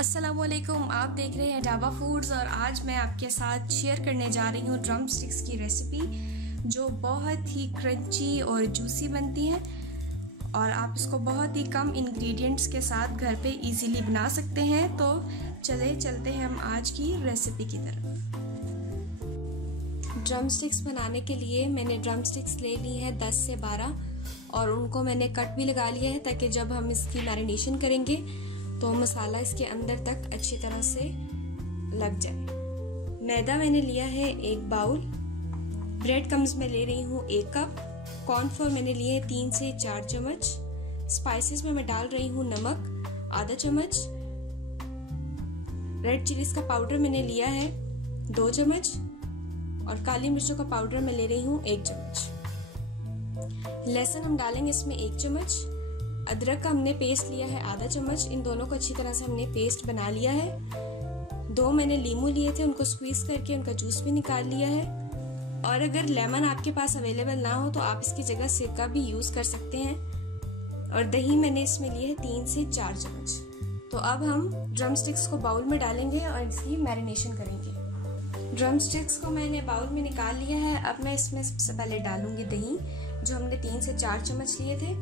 अस्सलामुअलैकुम, आप देख रहे हैं ढाबा फूड्स और आज मैं आपके साथ शेयर करने जा रही हूँ ड्रम स्टिक्स की रेसिपी जो बहुत ही क्रंची और जूसी बनती है और आप इसको बहुत ही कम इंग्रेडिएंट्स के साथ घर पे इजीली बना सकते हैं। तो चलते हैं हम आज की रेसिपी की तरफ। ड्रम स्टिक्स बनाने के लिए मैंने ड्रम स्टिक्स ले ली है 10 से 12 और उनको मैंने कट भी लगा लिया है ताकि जब हम इसकी मैरिनेशन करेंगे तो मसाला इसके अंदर तक अच्छी तरह से लग जाए। मैदा मैंने लिया है 1 बाउल, ब्रेड क्रम्स में ले रही हूँ 1 कप, कॉर्नफ्लोर मैंने लिए है 3 से 4 चम्मच, स्पाइसेस में मैं डाल रही हूँ नमक आधा चम्मच, रेड चिलीज का पाउडर मैंने लिया है 2 चम्मच और काली मिर्चों का पाउडर मैं ले रही हूँ 1 चम्मच। लहसुन हम डालेंगे इसमें 1 चम्मच, अदरक का हमने पेस्ट लिया है आधा चम्मच। इन दोनों को अच्छी तरह से हमने पेस्ट बना लिया है। 2 मैंने लीमू लिए थे, उनको स्क्वीज करके उनका जूस भी निकाल लिया है। और अगर लेमन आपके पास अवेलेबल ना हो तो आप इसकी जगह सिरका भी यूज कर सकते हैं। और दही मैंने इसमें लिए है 3 से 4 चम्मच। तो अब हम ड्रम स्टिक्स को बाउल में डालेंगे और इसकी मैरिनेशन करेंगे। ड्रम स्टिक्स को मैंने बाउल में निकाल लिया है। अब मैं इसमें सबसे पहले डालूंगी दही जो हमने 3 से 4 चम्मच लिए थे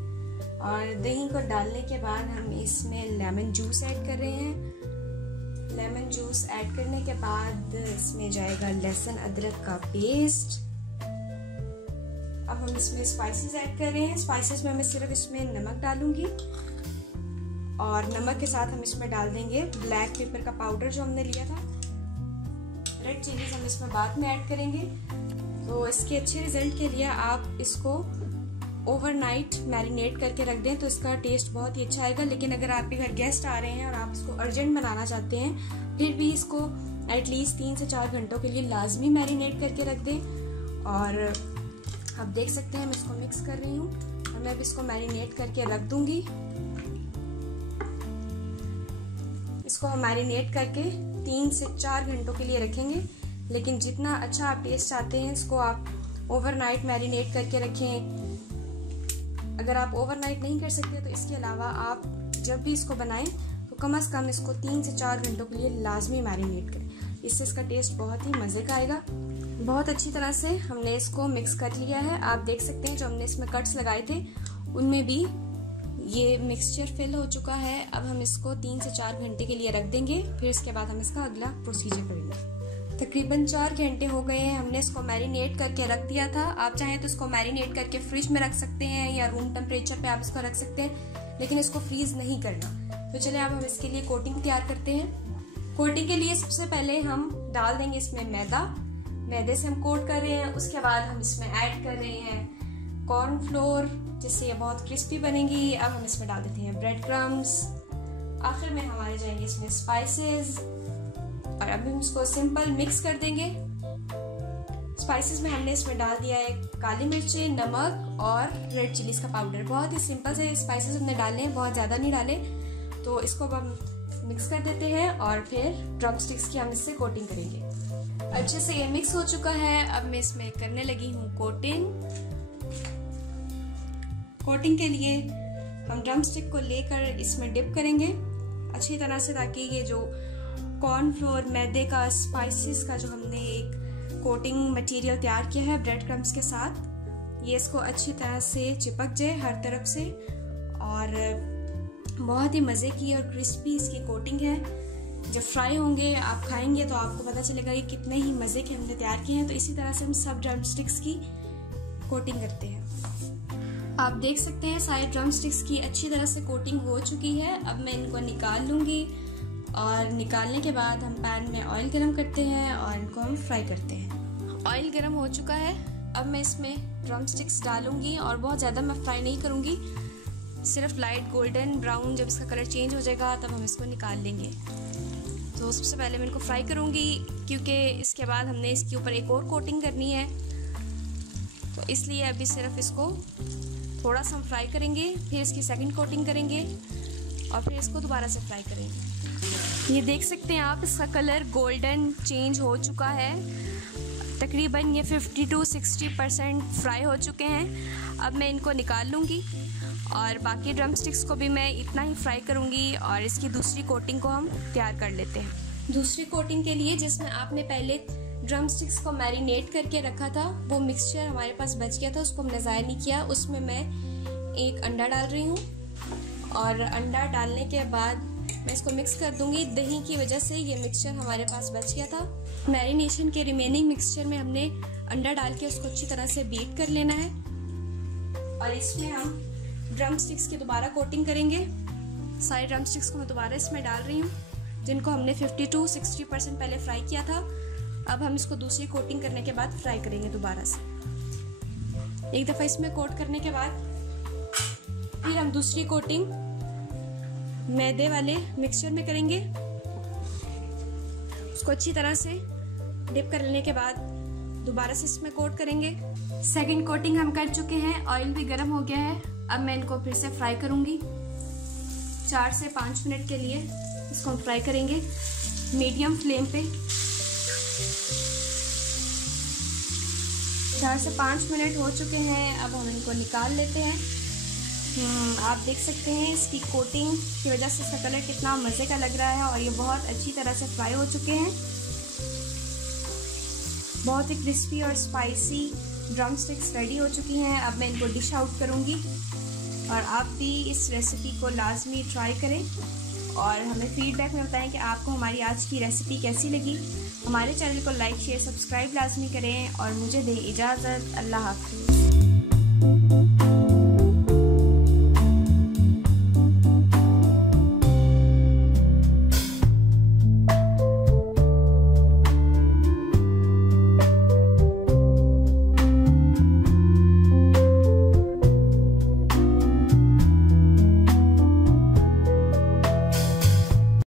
और दही को डालने के बाद हम इसमें लेमन जूस ऐड कर रहे हैं। लेमन जूस ऐड करने के बाद इसमें जाएगा लहसुन अदरक का पेस्ट। अब हम इसमें स्पाइसेस ऐड कर रहे हैं। स्पाइसेस में मैं सिर्फ इसमें नमक डालूंगी और नमक के साथ हम इसमें डाल देंगे ब्लैक पेपर का पाउडर जो हमने लिया था। रेड चिलीज हम इसमें बाद में ऐड करेंगे। तो इसके अच्छे रिजल्ट के लिए आप इसको ओवरनाइट मैरिनेट करके रख दें तो इसका टेस्ट बहुत ही अच्छा आएगा। लेकिन अगर आपके घर गेस्ट आ रहे हैं और आप इसको अर्जेंट बनाना चाहते हैं फिर भी इसको एटलीस्ट 3 से 4 घंटों के लिए लाजमी मैरिनेट करके रख दें। और आप देख सकते हैं मैं इसको मिक्स कर रही हूँ और मैं अब इसको मैरिनेट करके रख दूंगी। इसको हम मैरिनेट करके 3 से 4 घंटों के लिए रखेंगे। लेकिन जितना अच्छा आप टेस्ट चाहते हैं इसको आप ओवरनाइट मैरिनेट करके रखें। अगर आप ओवरनाइट नहीं कर सकते तो इसके अलावा आप जब भी इसको बनाएं तो कम से कम इसको 3 से 4 घंटों के लिए लाजमी मैरिनेट करें। इससे इसका टेस्ट बहुत ही मज़े का आएगा। बहुत अच्छी तरह से हमने इसको मिक्स कर लिया है। आप देख सकते हैं जो हमने इसमें कट्स लगाए थे उनमें भी ये मिक्सचर फिल हो चुका है। अब हम इसको 3 से 4 घंटे के लिए रख देंगे, फिर इसके बाद हम इसका अगला प्रोसीजर करेंगे। तकरीबन 4 घंटे हो गए हैं, हमने इसको मैरिनेट करके रख दिया था। आप चाहें तो इसको मैरिनेट करके फ्रिज में रख सकते हैं या रूम टेम्परेचर पे आप इसको रख सकते हैं, लेकिन इसको फ्रीज नहीं करना। तो चलिए अब हम इसके लिए कोटिंग तैयार करते हैं। कोटिंग के लिए सबसे पहले हम डाल देंगे इसमें मैदा। मैदे से हम कोट कर रहे हैं। उसके बाद हम इसमें ऐड कर रहे हैं कॉर्नफ्लोर जिससे ये बहुत क्रिस्पी बनेगी। अब हम इसमें डाल देते हैं ब्रेड क्रम्स। आखिर में हमारे जाएंगे इसमें स्पाइसेस और अभी हम इसको सिंपल मिक्स कर देंगे। स्पाइसेस में हमने इसमें डाल दिया है काली मिर्ची, नमक और रेड चिलीज का पाउडर। बहुत ही सिंपल से स्पाइसेस हमने डालने हैं, बहुत ज़्यादा नहीं डाले। तो इसको अब हम मिक्स कर देते हैं और फिर ड्रम स्टिक्स की हम इससे कोटिंग करेंगे। अच्छे से ये मिक्स हो चुका है। अब मैं इसमें करने लगी हूँ कोटिंग। कोटिंग के लिए हम ड्रम स्टिक को लेकर इसमें डिप करेंगे अच्छी तरह से ताकि ये जो कॉर्नफ्लोर, मैदे का, स्पाइसेस का जो हमने एक कोटिंग मटेरियल तैयार किया है ब्रेड क्रम्स के साथ, ये इसको अच्छी तरह से चिपक जाए हर तरफ से। और बहुत ही मज़े की और क्रिस्पी इसकी कोटिंग है। जब फ्राई होंगे आप खाएंगे तो आपको पता चलेगा कि कितने ही मज़े के हमने तैयार किए हैं। तो इसी तरह से हम सब ड्रम स्टिक्स की कोटिंग करते हैं। आप देख सकते हैं सारे ड्रम स्टिक्स की अच्छी तरह से कोटिंग हो चुकी है। अब मैं इनको निकाल लूँगी और निकालने के बाद हम पैन में ऑयल गरम करते हैं और इनको हम फ्राई करते हैं। ऑयल गरम हो चुका है। अब मैं इसमें ड्रम स्टिक्स डालूंगी और बहुत ज़्यादा मैं फ्राई नहीं करूंगी, सिर्फ लाइट गोल्डन ब्राउन जब इसका कलर चेंज हो जाएगा तब हम इसको निकाल लेंगे। तो सबसे पहले मैं इनको फ्राई करूंगी क्योंकि इसके बाद हमने इसके ऊपर एक और कोटिंग करनी है। तो इसलिए अभी सिर्फ इसको थोड़ा सा हम फ्राई करेंगे, फिर इसकी सेकंड कोटिंग करेंगे और फिर इसको दोबारा से फ्राई करेंगे। ये देख सकते हैं आप इसका कलर गोल्डन चेंज हो चुका है। तकरीबन ये 50 to 60% फ्राई हो चुके हैं। अब मैं इनको निकाल लूँगी और बाकी ड्रम स्टिक्स को भी मैं इतना ही फ्राई करूँगी और इसकी दूसरी कोटिंग को हम तैयार कर लेते हैं। दूसरी कोटिंग के लिए जिसमें आपने पहले ड्रम स्टिक्स को मैरिनेट करके रखा था, वो मिक्सचर हमारे पास बच गया था, उसको हमने ज़ाया नहीं किया। उसमें मैं एक अंडा डाल रही हूँ और अंडा डालने के बाद मैं इसको मिक्स कर दूँगी। दही की वजह से ये मिक्सचर हमारे पास बच गया था। मैरिनेशन के रिमेनिंग मिक्सचर में हमने अंडा डाल के उसको अच्छी तरह से बीट कर लेना है और इसमें हम ड्रम स्टिक्स की दोबारा कोटिंग करेंगे। सारे ड्रम स्टिक्स को मैं दोबारा इसमें डाल रही हूँ, जिनको हमने 50 to 60% पहले फ्राई किया था। अब हम इसको दूसरी कोटिंग करने के बाद फ्राई करेंगे दोबारा से। एक दफ़ा इसमें कोट करने के बाद फिर हम दूसरी कोटिंग मैदे वाले मिक्सचर में करेंगे। उसको अच्छी तरह से डिप कर लेने के बाद दोबारा से इसमें कोट करेंगे। सेकंड कोटिंग हम कर चुके हैं, ऑयल भी गर्म हो गया है। अब मैं इनको फिर से फ्राई करूंगी। 4 से 5 मिनट के लिए इसको हम फ्राई करेंगे मीडियम फ्लेम पे। 4 से 5 मिनट हो चुके हैं, अब हम इनको निकाल लेते हैं। आप देख सकते हैं इसकी कोटिंग की वजह से इसका कलर कितना मज़े का लग रहा है और ये बहुत अच्छी तरह से फ्राई हो चुके हैं। बहुत ही क्रिस्पी और स्पाइसी ड्रम स्टिक्स रेडी हो चुकी हैं। अब मैं इनको डिश आउट करूँगी और आप भी इस रेसिपी को लाजमी ट्राई करें और हमें फीडबैक में बताएं कि आपको हमारी आज की रेसिपी कैसी लगी। हमारे चैनल को लाइक शेयर सब्सक्राइब लाजमी करें और मुझे दें इजाज़त। अल्लाह हाफ़िज़।